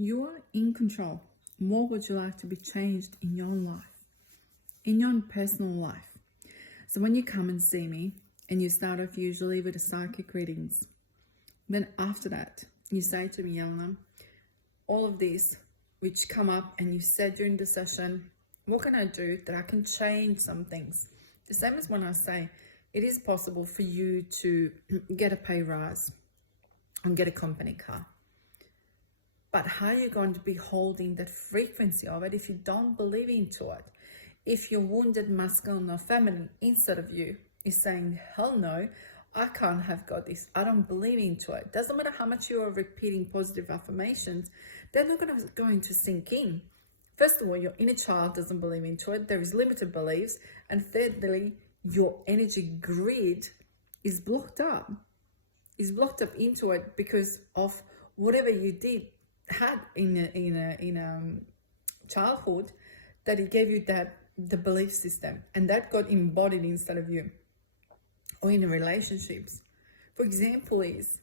You're in control. What would you like to be changed in your life, in your personal life? So when you come and see me, and you start off usually with the psychic readings, then after that, you say to me, Yelena, all of these which come up and you said during the session, what can I do that I can change some things? The same as when I say, it is possible for you to get a pay rise and get a company car. But how are you going to be holding that frequency of it if you don't believe into it? If your wounded masculine or feminine inside of you is saying, hell no, I can't have got this. I don't believe into it. Doesn't matter how much you are repeating positive affirmations, they're not going to sink in. First of all, your inner child doesn't believe into it. There is limited beliefs. And thirdly, your energy grid is blocked up. Is blocked up into it because of whatever you had in childhood, that it gave you the belief system, and that got embodied inside of you. Or in relationships, for example, is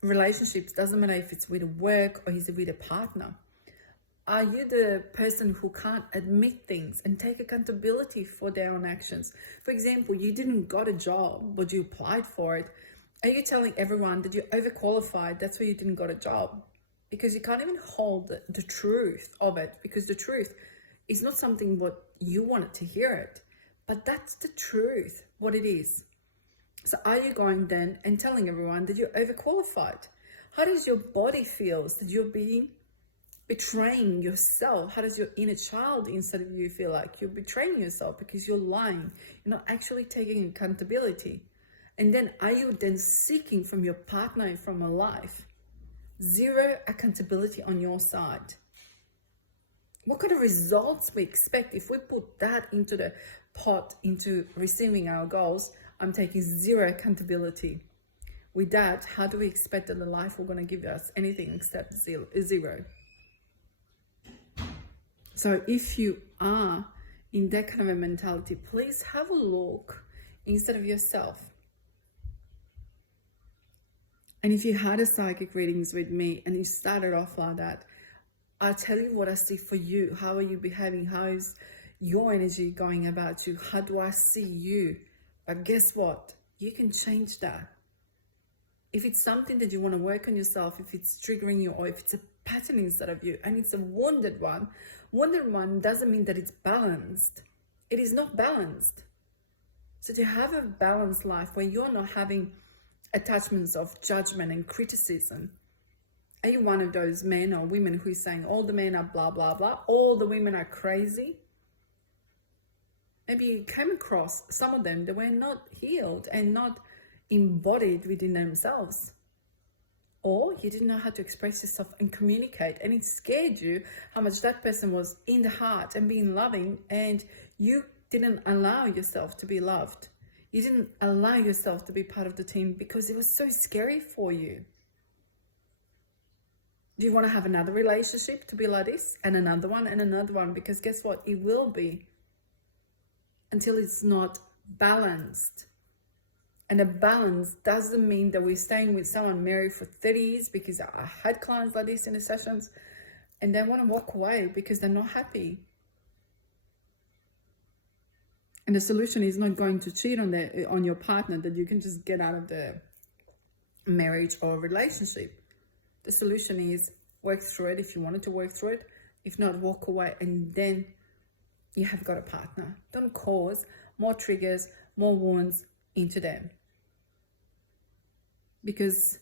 relationships, doesn't matter if it's with work or is it with a partner. Are you the person who can't admit things and take accountability for their own actions? For example, you didn't got a job, but you applied for it. Are you telling everyone that you're overqualified, that's why you didn't got a job? Because you can't even hold the truth of it, because the truth is not something what you wanted to hear it, but that's the truth, what it is. So are you going then and telling everyone that you're overqualified? How does your body feel that you're betraying yourself? How does your inner child inside of you feel like you're betraying yourself because you're lying? You're not actually taking accountability. And then are you then seeking from your partner and from a life zero accountability on your side? What kind of results we expect if we put that into the pot, into receiving our goals? I'm taking zero accountability. With that, how do we expect that the life will going to give us anything except zero? So if you are in that kind of a mentality, please have a look inside of yourself. And if you had a psychic readings with me and you started off like that, I'll tell you what I see for you. How are you behaving? How is your energy going about you? How do I see you? But guess what? You can change that. If it's something that you want to work on yourself, if it's triggering you, or if it's a pattern inside of you and it's a wounded one doesn't mean that it's balanced. It is not balanced. So to have a balanced life where you're not having attachments of judgment and criticism, are you one of those men or women who is saying all the men are blah, blah, blah, all the women are crazy? Maybe you came across some of them that were not healed and not embodied within themselves. Or you didn't know how to express yourself and communicate, and it scared you how much that person was in the heart and being loving, and you didn't allow yourself to be loved. You didn't allow yourself to be part of the team because it was so scary for you. Do you want to have another relationship to be like this, and another one and another one? Because guess what? It will be, until it's not balanced. And a balance doesn't mean that we're staying with someone married for 30 years, because I had clients like this in the sessions and they want to walk away because they're not happy. And the solution is not going to cheat on your partner, that you can just get out of the marriage or relationship. The solution is work through it if you wanted to work through it. If not, walk away, and then you have got a partner. Don't cause more triggers, more wounds into them, because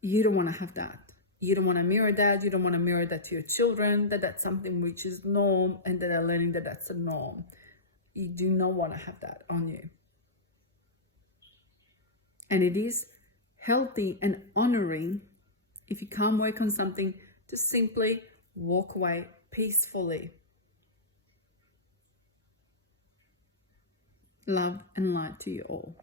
you don't want to have that. You don't want to mirror that. You don't want to mirror that to your children, that that's something which is norm and that they're learning that that's a norm. You do not want to have that on you. And it is healthy and honoring, if you can't work on something, to simply walk away peacefully. Love and light to you all.